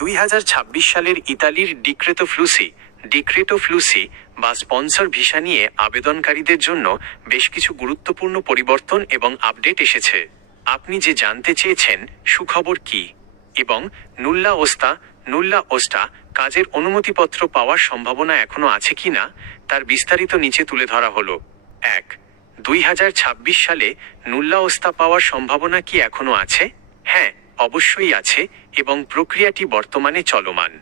2026 সালের ইতালির ডিক্রেটো ফ্লুসি বা স্পন্সর ভিসা নিয়ে আবেদনকারীদের জন্য বেশ কিছু গুরুত্বপূর্ণ পরিবর্তন এবং আপডেট এসেছে। আপনি যে জানতে চেয়েছেন সুখবর কি এবং নুল্লা ওস্টা কাজের অনুমতিপত্র পাওয়ার সম্ভাবনা এখনো আছে কিনা তার বিস্তারিত নিচে তুলে ধরা হলো। 1. 2026 সালে নুল্লা ওস্তা পাওয়ার সম্ভাবনা কি এখনো আছে? হ্যাঁ, অবশ্যই আছে এবং প্রক্রিয়াটি বর্তমানে চলমান।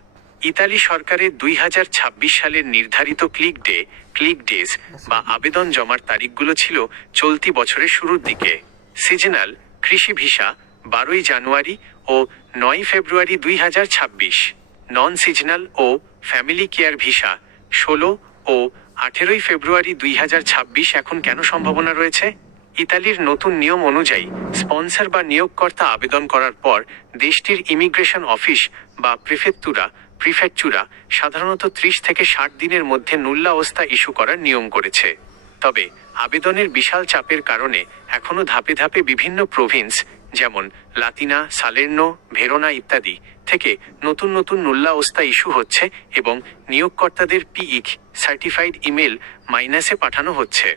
ইতালি সরকারের 2026 সালের নির্ধারিত ক্লিক ডেজ বা আবেদন জমার তারিখগুলো ছিল চলতি বছরের শুরুর দিকে। সিজনাল কৃষি ভিসা 12 জানুয়ারি ও 9 ফেব্রুয়ারি 2026, নন সিজনাল ও ফ্যামিলি কেয়ার ভিসা 16 ও 18 ফেব্রুয়ারি 2026। এখন কেন সম্ভাবনা রয়েছে? ইতালির নতুন নিয়ম অনুযায়ী স্পন্সর বা নিয়োগকর্তা আবেদন করার পর দেশটির ইমিগ্রেশন অফিস বা প্রিফেকচুরা সাধারণত 30 থেকে 60 দিনের মধ্যে নুল্লা ওস্তা ইস্যু করার নিয়ম করেছে। তবে আবেদনের বিশাল চাপের কারণে এখনও ধাপে ধাপে বিভিন্ন প্রভিন্স যেমন লাতিনা, সালের্নো, ভেরোনা ইত্যাদি থেকে নতুন নুল্লা ওস্তা ইস্যু হচ্ছে এবং নিয়োগকর্তাদের সার্টিফাইড ইমেল মাইনাসে পাঠানো হচ্ছে।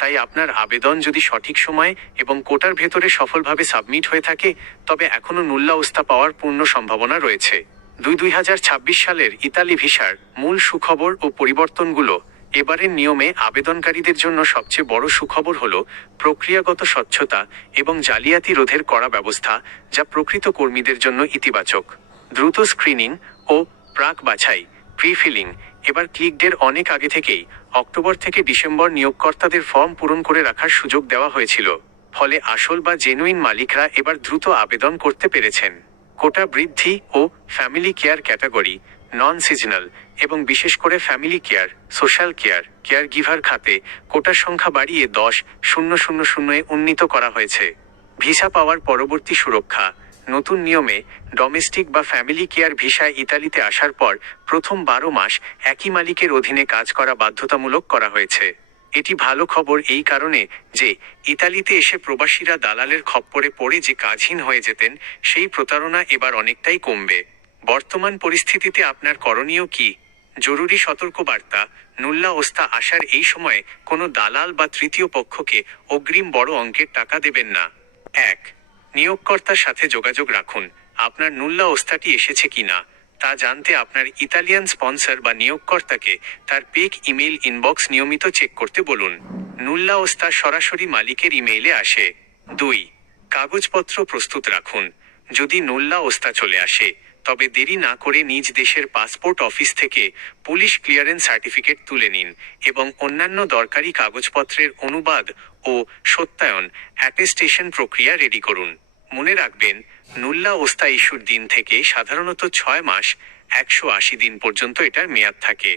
তাই আপনার আবেদন যদি সঠিক সময়ে এবং কোটার ভেতরে সফলভাবে সাবমিট হয়ে থাকে তবে এখনও নুল্লা ওস্তা পাওয়ার পূর্ণ সম্ভাবনা রয়েছে। 2026 সালের ইতালি ভিসার মূল সুখবর ও পরিবর্তনগুলো। এবারের নিয়মে আবেদনকারীদের জন্য সবচেয়ে বড় সুখবর হল প্রক্রিয়াগত স্বচ্ছতা এবং জালিয়াতি রোধের কড়া ব্যবস্থা, যা প্রকৃত কর্মীদের জন্য ইতিবাচক। দ্রুত স্ক্রিনিং ও প্রাক বাছাই প্রিফিলিং। এবার ক্লিকডের অনেক আগে থেকেই অক্টোবর থেকে ডিসেম্বর নিয়োগকর্তাদের ফর্ম পূরণ করে রাখার সুযোগ দেওয়া হয়েছিল। ফলে আসল বা জেনুইন মালিকরা এবার দ্রুত আবেদন করতে পেরেছেন। কোটা বৃদ্ধি ও family care category non seasonal এবং বিশেষ করে family care social care giver খাতে কোটার সংখ্যা বাড়িয়ে 10,000 উন্নীত করা হয়েছে। ভিসা পাওয়ার পরবর্তী সুরক্ষা। নতুন নিয়মে ডোমেস্টিক বা ফ্যামিলি কেয়ার ভিসায় ইতালিতে আসার পর প্রথম 12 মাস একই মালিকের অধীনে কাজ করা বাধ্যতামূলক করা হয়েছে। এটি ভালো খবর এই কারণে যে ইতালিতে এসে প্রবাসীরা দালালের খপ্পরে পড়ে যে কাজহীন হয়ে যেতেন সেই প্রতারণা এবার অনেকটাই কমবে। বর্তমান পরিস্থিতিতে আপনার করণীয় কি? জরুরি সতর্কবার্তা। নুল্লা ওস্তা আসার এই সময়ে কোনো দালাল বা তৃতীয় পক্ষকে অগ্রিম বড় অঙ্কের টাকা দেবেন না। 1. নিয়োগকর্তার সাথে যোগাযোগ রাখুন। আপনার নুল্লা ওস্তাটি এসেছে কিনা তা জানতে আপনার ইতালিয়ান স্পন্সর বা নিয়োগকর্তাকে তার পেক ইমেইল ইনবক্স নিয়মিত চেক করতে বলুন। নুল্লা ওস্তা সরাসরি মালিকের ইমেইলে আসে। 2. কাগজপত্র প্রস্তুত রাখুন। যদি নুল্লা ওস্তা চলে আসে তবে দেরি না করে নিজ দেশের পাসপোর্ট অফিস থেকে পুলিশ ক্লিয়ারেন্স সার্টিফিকেট তুলে নিন এবং অন্যান্য দরকারি কাগজপত্রের অনুবাদ ও সত্যায়ন অ্যাটেস্টেশন প্রক্রিয়া রেডি করুন। মনে রাখবেন, নুল্লা ওস্তা ইস্যুর দিন থেকে সাধারণত 6 মাস 180 দিন পর্যন্ত এটার মেয়াদ থাকে।